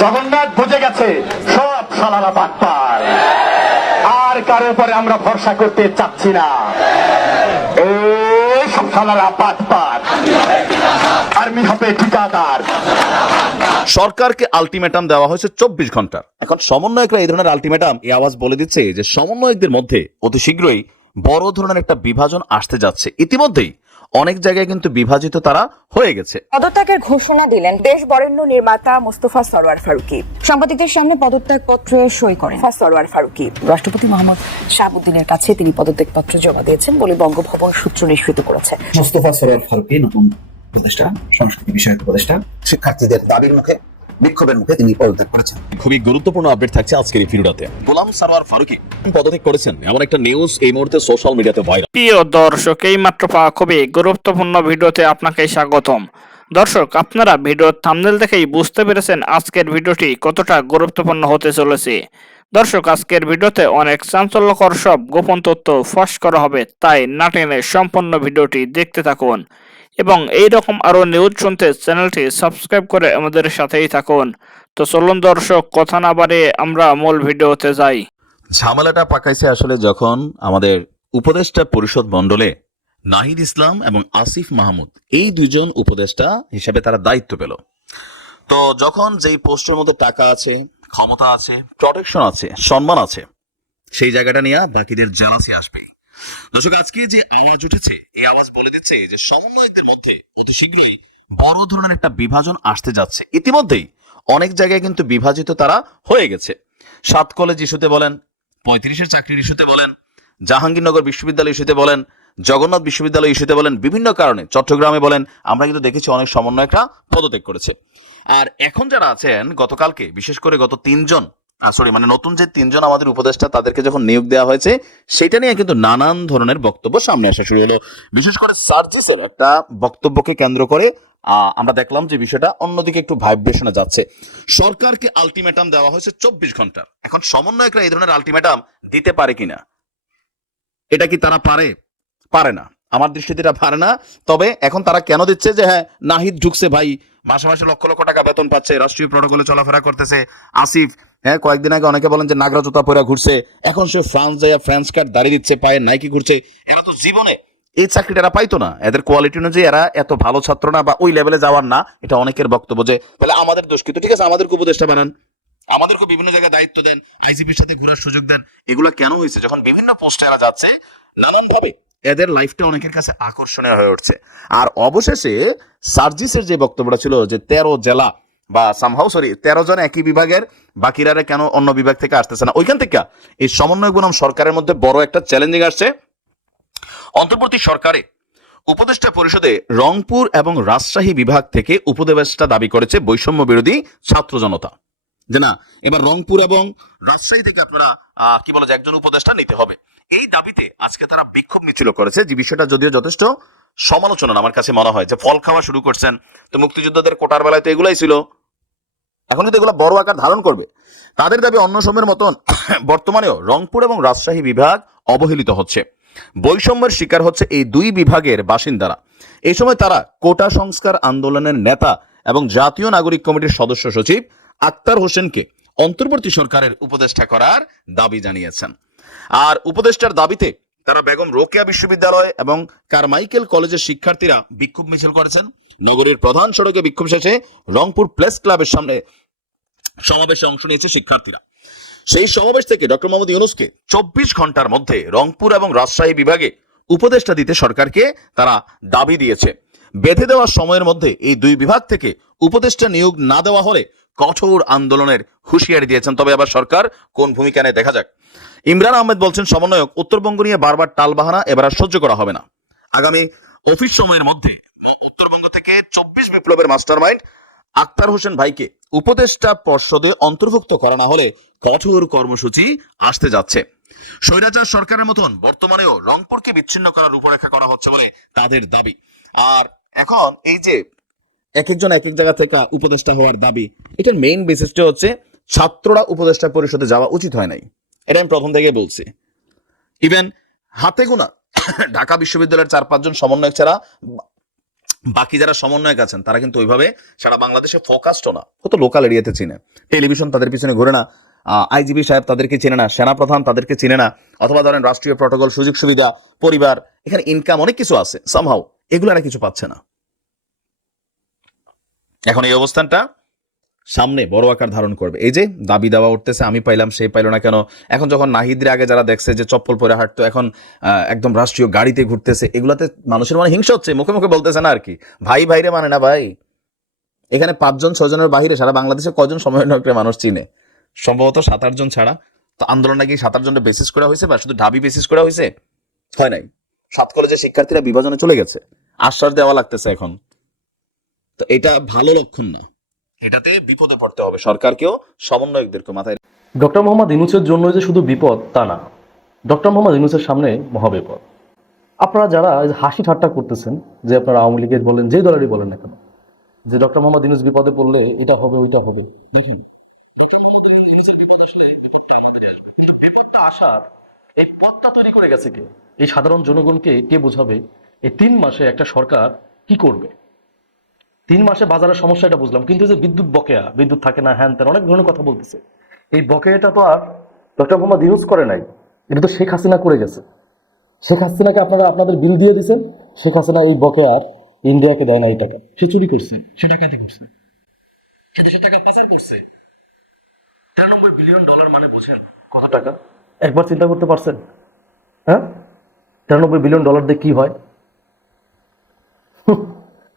জগন্নাথ বুঝে গেছে সব শালারা বাটপার, আর কারো উপরে আমরা ভরসা করতে চাচ্ছি না। এই সব শালারা বাটপার, আর্মি হবে ঠিকাদার। সরকারকে আলটিমেটাম দেওয়া হয়েছে 24 ঘন্টার। এখন সমন্বয়করা এই ধরনের আলটিমেটাম এই আওয়াজ বলে দিচ্ছে যে সমন্বয়কদের মধ্যে অতি শীঘ্রই বড় ধরনের একটা বিভাজন আসতে যাচ্ছে। ইতিমধ্যেই অনেক জায়গায় কিন্তু বিভাজিত তারা হয়ে গেছে। পদত্যাগের ঘোষণা দিলেন দেশ বরেণ্য নির্মাতা মোস্তফা সরোয়ার ফারুকী। সাংবাদিকদের সামনে পদত্যাগপত্রে সই করেন সরোয়ার ফারুকী। রাষ্ট্রপতি মোহাম্মদ শাহাবুদ্দিনের কাছে তিনি পদত্যাগপত্র জমা দিয়েছেন বলে বঙ্গভবন সূত্র নিশ্চিত করেছে। মোস্তফা সরোয়ার ফারুকী নতুন উপদেষ্টা, সংস্কৃতি বিষয়ক উপদেষ্টা, শিক্ষার্থীদের দাবির মুখে, বিক্ষোভের মুখে তিনি পদত্যাগ করেছেন। খুবই গুরুত্বপূর্ণ আপডেট থাকছে আজকের এই ভিডিওতে। গোলাম সরোয়ার ফারুকী পদত্যাগ করেছেন এমন একটা নিউজ এই মুহূর্তে সোশ্যাল মিডিয়াতে ভাইরাল। প্রিয় দর্শক, এই মাত্র পাওয়া খুবই গুরুত্বপূর্ণ ভিডিওতে আপনাকে স্বাগতম। দর্শক, আপনারা ভিডিওর থাম্বনেল দেখেই বুঝতে পেরেছেন আজকের ভিডিওটি কতটা গুরুত্বপূর্ণ হতে চলেছে। দর্শক, আজকের ভিডিওতে অনেক চাঞ্চল্যকর সব গোপন তথ্য ফাঁস করা হবে, তাই না টেনে সম্পূর্ণ ভিডিওটি দেখতে থাকুন এবং এই রকম আরো নিউজ শুনতে চ্যানেলটি সাবস্ক্রাইব করে আমাদের সাথেই থাকুন। তো চলুন দর্শক, কথা না বাড়িয়ে আমরা মূল ভিডিওতে যাই। ঝামেলাটা পাকাইছে আসলে যখন আমাদের উপদেষ্টা পরিষদ মণ্ডলে নাহিদ ইসলাম এবং আসিফ মাহমুদ এই দুইজন উপদেষ্টা হিসেবে তারা দায়িত্ব পেল। তো যখন যেই পোস্টের মধ্যে টাকা আছে, ক্ষমতা আছে, প্রটেকশন আছে, সম্মান আছে, সেই জায়গাটা নিয়ে বাকিদের জেলাসি আসবে। দর্শক, আজকে যে আওয়াজ উঠেছে এই আওয়াজ বলে দিচ্ছে যে সমন্বয়কদের মধ্যে অতি শীঘ্রই বড় ধরনের একটা বিভাজন আসতে যাচ্ছে। ইতিমধ্যেই অনেক জায়গায় কিন্তু বিভাজিত তারা হয়ে গেছে। 7 কলেজ ইস্যুতে বলেন, 35-এর চাকরির ইস্যুতে বলেন, জাহাঙ্গীরনগর বিশ্ববিদ্যালয় ইস্যুতে বলেন, জগন্নাথ বিশ্ববিদ্যালয় ইস্যুতে বলেন, বিভিন্ন কারণে চট্টগ্রামে বলেন, আমরা কিন্তু দেখেছি অনেক সমন্বয়করা পদত্যাগ করেছে। আর এখন যারা আছেন, গতকালকে বিশেষ করে গত 3জন নতুন যে 3জন আমাদের উপদেষ্টা তাদেরকে যখন নিয়োগ দেওয়া হয়েছে সেটা নিয়ে কিন্তু নানান ধরনের বক্তব্য সামনে আসা শুরু হলো। বিশেষ করে সার্জিসের একটা বক্তব্যকে কেন্দ্র করে আমরা দেখলাম যে বিষয়টা অন্যদিকে একটু ভাইব্রেশনে যাচ্ছে। সরকারকে আলটিমেটাম দেওয়া হয়েছে 24 ঘন্টার। এখন সমন্বয়করা এই ধরনের আলটিমেটাম দিতে পারে কিনা, এটা কি তারা পারে না, আমার দৃষ্টিতে এটা পারে না। তবে এখন তারা কেন দিচ্ছে যে হ্যাঁ নাহিদ ঢুকছে, ভাই মাসে মাসে লক্ষ লক্ষ টাকা বেতন পাচ্ছে, রাষ্ট্রীয় প্রটোকলে চলাফেরা করতেছে। আসিফ কয়েকদিন আগে অনেকে বলেন যে নাগরা জুতা পরে ঘুরছে, এখন সে ফ্রান্স যায়, ফ্রান্স কার্ড দাঁড়িয়ে দিচ্ছে, পায়ে নাইকি ঘুরছে। এরা তো জীবনে এই চাকরিটা এরা পাইতো না, এদের কোয়ালিটি অনুযায়ী এরা এত ভালো ছাত্র না বা ওই লেভেলে যাওয়ার না। এটা অনেকের বক্তব্য যে তাহলে আমাদের দোষ কিন্তু, ঠিক আছে আমাদেরকে উপদেষ্টা বানান, আমাদেরকে বিভিন্ন জায়গায় দায়িত্ব দেন, আইজিপির সাথে ঘোরার সুযোগ দেন। এগুলো কেন হয়েছে? যখন বিভিন্ন পোস্টে এরা যাচ্ছে নানান ভাবে এদের লাইফটা অনেকের কাছে আকর্ষণীয় হয়ে উঠছে। আর অবশেষে সার্জিসের যে বক্তব্যটা ছিল যে 13 জেলা বা 13 জন একই বিভাগের, বাকিরা কেন অন্য বিভাগ থেকে আসতেছে না, ওইখান থেকে এই সমন্বয় বনাম সরকারের মধ্যে বড় একটা চ্যালেঞ্জিং আসছে। অন্তর্বর্তী সরকারে উপদেষ্টা পরিষদে রংপুর এবং রাজশাহী বিভাগ থেকে উপদেষ্টা দাবি করেছে বৈষম্য বিরোধী ছাত্র জনতা, যে না এবার রংপুর এবং রাজশাহী থেকে আপনারা কি বলা যায় একজন উপদেষ্টা নিতে হবে। এই দাবিতে আজকে তারা বিক্ষোভ মিছিল করেছে, যে বিষয়টা যদিও যথেষ্ট সমালোচনা আমার কাছে মনে হয়, যে ফল খাওয়া শুরু করছেন। তো মুক্তিযোদ্ধাদের কোটার বেলায় তো এগুলাই ছিল, এখন কিন্তু এগুলো বড় আকার ধারণ করবে। তাদের দাবি অন্য সময়ের মতন বর্তমানেও রংপুর এবং রাজশাহী বিভাগ অবহেলিত হচ্ছে, বৈষম্যের শিকার হচ্ছে এই দুই বিভাগের বাসিন্দারা। এই সময় তারা কোটা সংস্কার আন্দোলনের নেতা এবং জাতীয় নাগরিক কমিটির সদস্য সচিব আক্তার হোসেনকে অন্তর্বর্তী সরকারের উপদেষ্টা করার দাবি জানিয়েছেন। আর উপদেষ্টার দাবিতে তারা বেগম রোকেয়া বিশ্ববিদ্যালয় এবং কারমাইকেল কলেজের শিক্ষার্থীরা বিক্ষোভ মিছিল করেছেন। নগরীর প্রধান সড়কে বিক্ষোভ শেষে রংপুর প্রেস ক্লাবের সামনে সমাবেশে অংশ নিয়েছে শিক্ষার্থীরা। সেই সমাবেশ থেকে ডক্টর মোহাম্মদ ইউনূসকে 24 ঘন্টার মধ্যে রংপুর এবং রাজশাহী বিভাগে উপদেষ্টা দিতে সরকারকে তারা দাবি দিয়েছে। বেঁধে দেওয়ার সময়ের মধ্যে এই দুই বিভাগ থেকে উপদেষ্টা নিয়োগ না দেওয়া হলে কঠোর আন্দোলনের হুঁশিয়ারি দিয়েছেন। তবে আবার সরকার কোন ভূমিকা নেয় দেখা যাক। ইমরান আহমেদ বলছেন, সমন্বয়ক উত্তরবঙ্গ নিয়ে বারবার টালবাহানা এবার আর সহ্য করা হবে না। আগামী অফিস সময়ের মধ্যে উত্তরবঙ্গ থেকে 24 বিপ্লবের মাস্টারমাইন্ড আক্তার হোসেন ভাইকে উপদেষ্টা পর্ষদে অন্তর্ভুক্ত করা না হলে কঠোর কর্মসূচি আসতে যাচ্ছে। স্বৈরাচার সরকারের মতন বর্তমানেও রংপুরকে বিচ্ছিন্ন করার রূপরেখা করা হচ্ছে বলে তাদের দাবি। আর এখন এই যে এক একজন এক এক জায়গা থেকে উপদেষ্টা হওয়ার দাবি, এটার মেইন বেসিসটা হচ্ছে ছাত্ররা উপদেষ্টা পরিষদে যাওয়া উচিত হয় নাই, এটা আমি প্রথম থেকে বলছি। ইভেন হাতে গোনা ঢাকা বিশ্ববিদ্যালয়ের 4-5 জন সমন্বয়ক ছাড়া বাকি যারা সমন্বয়ক আছেন তারা কিন্তু ওইভাবে সারা বাংলাদেশে ফোকাসডও না, কত লোকাল এরিয়াতে চিনে, টেলিভিশন তাদের পিছনে ঘুরে না, আইজিবি সাহেব তাদেরকে চেনে না, সেনাপ্রধান তাদেরকে চেনে না, অথবা ধরেন রাষ্ট্রীয় প্রটোকল, সুযোগ সুবিধা, পরিবার, এখানে ইনকাম অনেক কিছু আছে, সামহাউ এগুলো না কিছু পাচ্ছে না। এখন এই অবস্থানটা সামনে বড় আকার ধারণ করবে। এই যে দাবি দাওয়া উঠতেছে, আমি পাইলাম সে পাইলো না কেন, এখন যখন নাহিদের আগে যারা দেখছে যে চপ্পল পরে হাঁটতো এখন একদম রাষ্ট্রীয় গাড়িতে ঘুরতেছে, এগুলাতে মানুষের মনে হিংসা হচ্ছে, মুখে মুখে বলতেছে না আর কি, ভাই ভাইরে মানে না ভাই। এখানে 5 জন 6 জনের বাহিরে সারা বাংলাদেশে কজন সমন্বয়ককে মানুষ চিনে? সম্ভবত 7-8 জন ছাড়া। তো আন্দোলন নাকি 7-8 জনের বেসিস করা হয়েছে বা শুধু ঢাবি বেসিস করা হয়েছে? হয় নাই। 7 কলেজের শিক্ষার্থীরা বিভাজনে চলে গেছে, আশ্বাস দেওয়া লাগতেছে এখন। তো এটা ভালো লক্ষণ না, এটাতে বিপদে পড়তে হবে সরকারকেও, সমন্বয়কদেরকে মাথায়। ডক্টর মোহাম্মদ ইউনূসের জন্য যে শুধু বিপদ তা না, ডক্টর মোহাম্মদ ইউনূসের সামনে মহাবিপদ। আপনারা যারা হাসি ঠাট্টা করতেছেন, যে আপনারা আওয়ামী লীগের বলেন, যেই দলেরই বলেন না কেন, যে ডক্টর মোহাম্মদ ইউনূস বিপদে পড়লে এটা হবে ওইটা হবে, দেখুন ডক্টর মোহাম্মদ ইউনূসের বিপদ আসলে বিপদটা আমাদেরই আসবে। কিন্তু বিপদটা আসার এই পথটা তৈরি করে গেছে কে? এই সাধারণ জনগণকে কে বোঝাবে এই 3 মাসে একটা সরকার কি করবে? 3 মাসে বাজারের সমস্যা এটা বুঝলাম, কিন্তু যে বিদ্যুৎ বকেয়া, বিদ্যুৎ থাকে না, হ্যান ত্যান অনেক ধরনের কথা বলতেছে, এই বকেয়াটা তো আর ডক্টর মোহাম্মদ ইউনূস করে নাই, এটা তো শেখ হাসিনা করে গেছে। শেখ হাসিনাকে আপনারা আপনাদের বিল দিয়ে দিয়েছেন, শেখ হাসিনা এই বকেয়ার ইন্ডিয়াকে দেয় না, এই টাকা সে চুরি করছে, সে টাকাতে করছে, সে টাকা পাচার করছে। 93 বিলিয়ন ডলার মানে বোঝেন কত টাকা? একবার চিন্তা করতে পারছেন? হ্যাঁ, 93 বিলিয়ন ডলার দিয়ে কি হয়?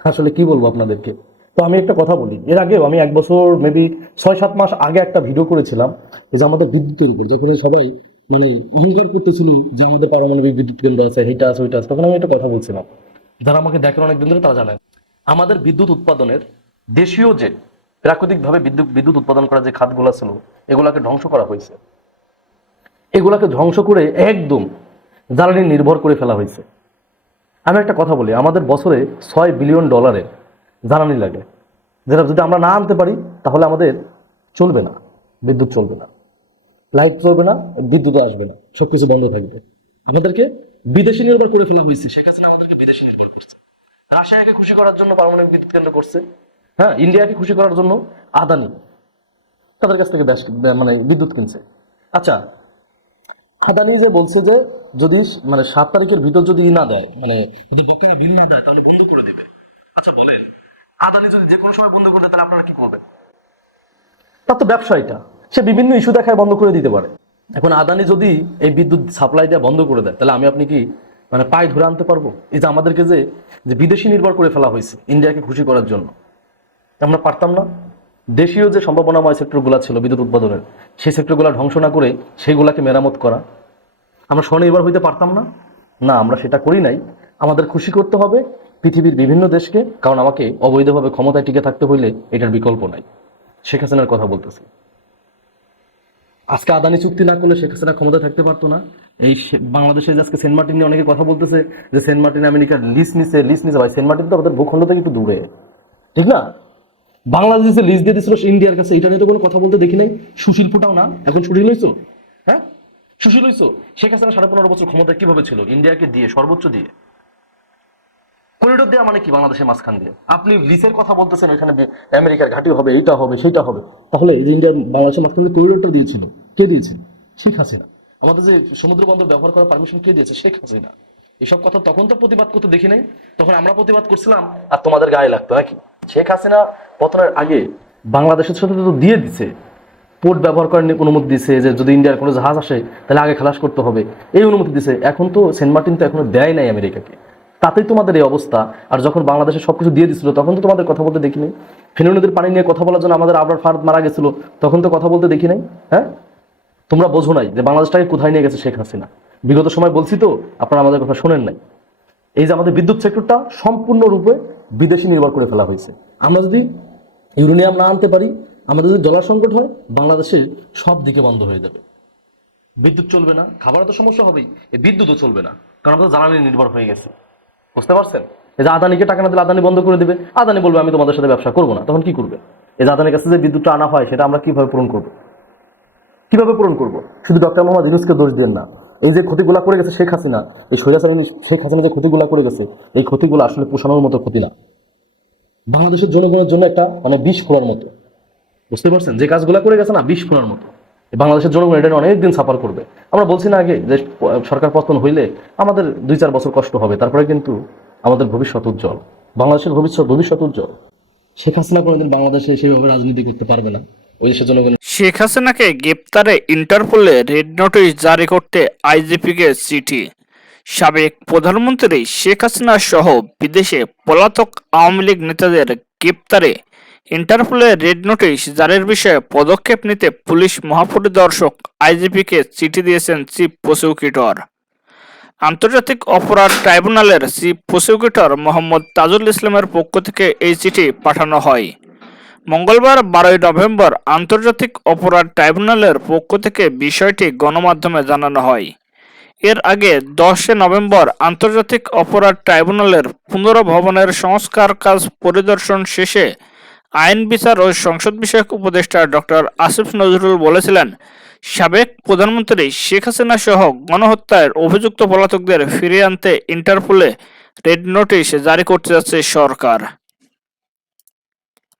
আসলে কি বলবো আপনাদেরকে। তো আমি একটা কথা বলি, এর আগেও আমি 1 বছর মেবি 6-7 মাস আগে একটা ভিডিও করেছিলাম, যে আমাদের বিদ্যুতের উপর যখন সবাই মানে অহংকার করতেছিল যে আমাদের পারমাণবিক বিদ্যুৎ কেন্দ্র আছে, এইটা আছে ওইটা আছে, তখন আমি একটা কথা বলছিলাম, যারা আমাকে দেখেন অনেকদিন ধরে তারা জানেন, আমাদের বিদ্যুৎ উৎপাদনের দেশীয় যে প্রাকৃতিকভাবে বিদ্যুৎ উৎপাদন করা যে খাতগুলো ছিল, এগুলাকে ধ্বংস করা হয়েছে। এগুলাকে ধ্বংস করে একদম জ্বালানি নির্ভর করে ফেলা হয়েছে। আমি একটা কথা বলি, আমাদের বছরে 6 বিলিয়ন ডলারের জ্বালানি লাগে, যেটা যদি আমরা না আনতে পারি তাহলে আমাদের চলবে না, বিদ্যুৎ চলবে না, লাইট চলবে না, বিদ্যুৎ আসবে না, সবকিছু বন্ধ থাকবে। আমাদেরকে বিদেশি নির্ভর করে ফেলা হয়েছে, শেখ হাসিনা আমাদেরকে বিদেশি নির্ভর করছে। রাশিয়াকে খুশি করার জন্য পারমাণবিক বিদ্যুৎ কেন্দ্র করছে, হ্যাঁ, ইন্ডিয়াকে খুশি করার জন্য আদানি তাদের কাছ থেকে মানে বিদ্যুৎ কিনছে। আচ্ছা, আদানি যে বলছে যে যদি মানে 7 তারিখের ভিতর যদি না দেয়, মানে বকেয়া বিল না দেয়, তাহলে বন্ধ করে দেবে। আচ্ছা বলেন, আদানি যদি যে কোনো সময় বন্ধ করে দেয় তাহলে আপনারা কি করবেন? তার তো ব্যবসা, এটা সে বিভিন্ন ইস্যু দেখায় বন্ধ করে দিতে পারে। এখন আদানি যদি এই বিদ্যুৎ সাপ্লাই দেওয়া বন্ধ করে দেয়, তাহলে আমি আপনি কি মানে পায়ে ধরে আনতে পারবো? এই যে আমাদেরকে যে বিদেশি নির্ভর করে ফেলা হয়েছে ইন্ডিয়াকে খুশি করার জন্য, আমরা পারতাম না দেশীয় যে সম্ভাবনাময় সেক্টরগুলো ছিল বিদ্যুৎ উৎপাদনের, সেই সেক্টরগুলো ধ্বংস না করে সেইগুলাকে মেরামত করা? আমরা স্বনির্ভর হইতে পারতাম না? না, আমরা সেটা করি নাই। আমাদের খুশি করতে হবে পৃথিবীর বিভিন্ন দেশকে, কারণ আমাকে অবৈধভাবে ক্ষমতায় টিকে থাকতে হইলে এটার বিকল্প নাই। শেখ হাসিনার কথা বলতেছি, আজকে আদানি চুক্তি না করলে শেখ হাসিনা ক্ষমতায় থাকতে পারতো না। এই বাংলাদেশে আজকে সেন্ট মার্টিন নিয়ে অনেকে কথা বলতেছে যে সেন্ট মার্টিন আমেরিকার লিজ নিছে। ভাই, সেন্ট মার্টিন তো আমাদের ভূখণ্ড থেকে একটু দূরে, ঠিক না? বাংলাদেশে লিজ দিয়ে দিয়েছিল ইন্ডিয়ার কাছে, এটা নিয়ে তো কোনো কথা বলতে দেখি নাই। সুশীল ফুটাও না, এখন সুশীল হইছো? হ্যাঁ, সুশীল হইছো? শেখ হাসিনা 15.5 বছর ক্ষমতায় কিভাবে ছিল? ইন্ডিয়াকে দিয়ে, সর্বোচ্চ দিয়ে, করিডোর দেওয়া মানে কি? বাংলাদেশের মাঝখান দিয়ে আপনি লিজের কথা বলতেছেন, ওইখানে আমেরিকার ঘাঁটি হবে, এইটা হবে সেইটা হবে। তাহলে এই যে ইন্ডিয়ার বাংলাদেশের মাঝখান দিয়ে করিডোরটা দিয়েছিল, কে দিয়েছে? শেখ হাসিনা। আমাদের যে সমুদ্র বন্দর ব্যবহার করার পারমিশন কে দিয়েছে? শেখ হাসিনা। এসব কথা তখন তো প্রতিবাদ করতে দেখি নাই, তখন আমরা প্রতিবাদ করছিলাম আর তোমাদের গায়ে লাগতো নাকি? শেখ হাসিনা পতনের আগে বাংলাদেশের সাথে তো দিয়ে দিছে, পোর্ট ব্যবহার করার অনুমতি দিছে, যে যদি ইন্ডিয়ার কোনো জাহাজ আসে তাহলে আগে খালাস করতে হবে, এই অনুমতি দিছে। এখন তো সেন্ট মার্টিন তো এখনো দেয় নাই আমেরিকাকে, তাতেই তোমাদের এই অবস্থা। আর যখন বাংলাদেশে সবকিছু দিয়ে দিছিল তখন তো তোমাদের কথা বলতে দেখিনি। ফেনী নদীর পানি নিয়ে কথা বলার জন্য আমাদের আবরার ফারুদ মারা গেছিল, তখন তো কথা বলতে দেখি নাই। হ্যাঁ, তোমরা বোঝো নাই যে বাংলাদেশটাকে কোথায় নিয়ে গেছে শেখ হাসিনা। বিগত সময় বলছি তো, আপনারা আমাদের কথা শোনেন নাই। এই যে আমাদের বিদ্যুৎ সেক্টরটা সম্পূর্ণরূপে বিদেশি নির্ভর করে ফেলা হয়েছে। আমরা যদি ইউরেনিয়াম না আনতে পারি, আমাদের যদি ডলার সংকট হয়, বাংলাদেশের সব দিকে বন্ধ হয়ে যাবে, বিদ্যুৎ চলবে না, খাবারের তো সমস্যা হবেই, এই বিদ্যুৎও চলবে না, কারণ আমরা জ্বালানি নির্ভর হয়ে গেছে। বুঝতে পারছেন? এই যে আদানিকে টাকা না দিলে আদানি বন্ধ করে দিবে, আদানি বলবে আমি তোমাদের সাথে ব্যবসা করবো না, তখন কি করবে? এই যে আদানির কাছে যে বিদ্যুৎটা আনা হয় সেটা আমরা কিভাবে পূরণ করবো? কিভাবে পূরণ করবো? শুধু ডক্টর মোহাম্মদ ইউনূসকে দোষ দেন না, এই যে ক্ষতিগুলা করে গেছে শেখ হাসিনা, এই শেখ হাসিনা যে ক্ষতিগুলা করে গেছে, এই ক্ষতিগুলো আসলে পোষানোর মতো ক্ষতি না, বাংলাদেশের জনগণের জন্য একটা মানে বিষ খোলার মতো। বুঝতে পারছেন, যে কাজগুলা করে গেছে না, বিষ খোলার মতো। বাংলাদেশের জনগণ এটা অনেকদিন সাফার করবে। আমরা বলছি না আগে যে সরকার পতন হইলে আমাদের 2-4 বছর কষ্ট হবে, তারপরে কিন্তু আমাদের ভবিষ্যৎ উজ্জ্বল, বাংলাদেশের ভবিষ্যৎ উজ্জ্বল। শেখ হাসিনা কোনোদিন বাংলাদেশে সেভাবে রাজনীতি করতে পারবে না। ওই দেশের জনগণ শেখ হাসিনাকে গ্রেপ্তারে ইন্টারপোলে রেড নোটিশ জারি করতে আইজিপিকে চিঠি। সাবেক প্রধানমন্ত্রী শেখ হাসিনা সহ বিদেশে পলাতক আওয়ামী লীগ নেতাদের গ্রেপ্তারে ইন্টারপোলে রেড নোটিশ জারির বিষয়ে পদক্ষেপ নিতে পুলিশ মহাপরিদর্শক আইজিপিকে চিঠি দিয়েছেন চিফ প্রসিকিউটর। আন্তর্জাতিক অপরাধ ট্রাইব্যুনালের চিফ প্রসিকিউটর মোহাম্মদ তাজুল ইসলামের পক্ষ থেকে এই চিঠি পাঠানো হয়। মঙ্গলবার 12 নভেম্বর আন্তর্জাতিক অপরাধ ট্রাইব্যুনালের পক্ষ থেকে বিষয়টি গণমাধ্যমে জানানো হয়। এর আগে 10 নভেম্বর আন্তর্জাতিক অপরাধ ট্রাইব্যুনালের পুনর্ভবনের সংস্কার কাজ পরিদর্শন শেষে আইন বিচার ও সংসদ বিষয়ক উপদেষ্টা ডক্টর আসিফ নজরুল বলেছিলেন, সাবেক প্রধানমন্ত্রী শেখ হাসিনা সহ গণহত্যার অভিযুক্ত পলাতকদের ফিরিয়ে আনতে ইন্টারপোলে রেড নোটিশ জারি করতে যাচ্ছে সরকার।